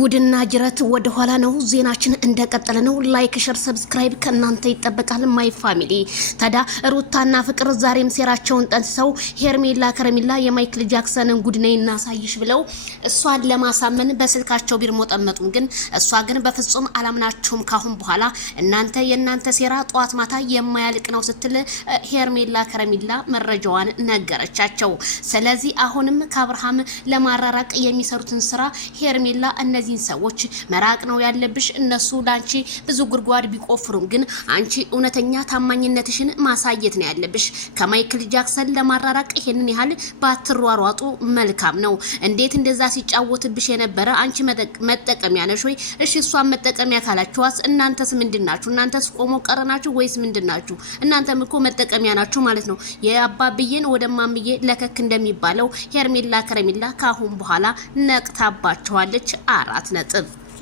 ጉድና ጅረት ወደ ኋላ ነው። ዜናችን እንደቀጠለ ነው። ላይክ ሸር ሰብስክራይብ ከናንተ ይጠበቃል። ማይ ፋሚሊ ታዲያ ሩታና ፍቅር ዛሬም ሴራቸውን ጠንስሰው ሄርሜላ ከረሚላ የማይክል ጃክሰንን ጉድ ነይ እናሳይሽ ብለው እሷን ለማሳመን በስልካቸው ቢርሞጠመጡም ግን እሷ ግን በፍጹም አላምናችሁም ካሁን በኋላ የናንተ ሴራ ጧት ማታ የማያልቅ ነው ስትል ሄርሜላ ከረሚላ መረጃዋን ነገረቻቸው። ስለዚህ አሁንም ከአብርሃም ለማራራቅ የሚሰሩትን ስራ ሄርሜላ እነዚህን ሰዎች መራቅ ነው ያለብሽ። እነሱ ላንቺ ብዙ ጉድጓድ ቢቆፍሩም ግን አንቺ እውነተኛ ታማኝነትሽን ማሳየት ነው ያለብሽ። ከማይክል ጃክሰን ለማራራቅ ይሄንን ያህል ባትሯሯጡ መልካም ነው። እንዴት እንደዛ ሲጫወትብሽ የነበረ አንቺ መጠቀሚያ ነሽ ወይ? እሺ እሷን መጠቀሚያ ካላችኋስ እናንተስ ምንድናችሁ? እናንተስ ቆሞ ቀረናችሁ ወይስ ምንድናችሁ? እናንተም እኮ መጠቀሚያ ናችሁ ማለት ነው። የአባብዬን ወደ ማምዬ ለከክ እንደሚባለው ሄርሜላ ከረሚላ ካሁን በኋላ ነቅታባችኋለች። 4 ነጥብ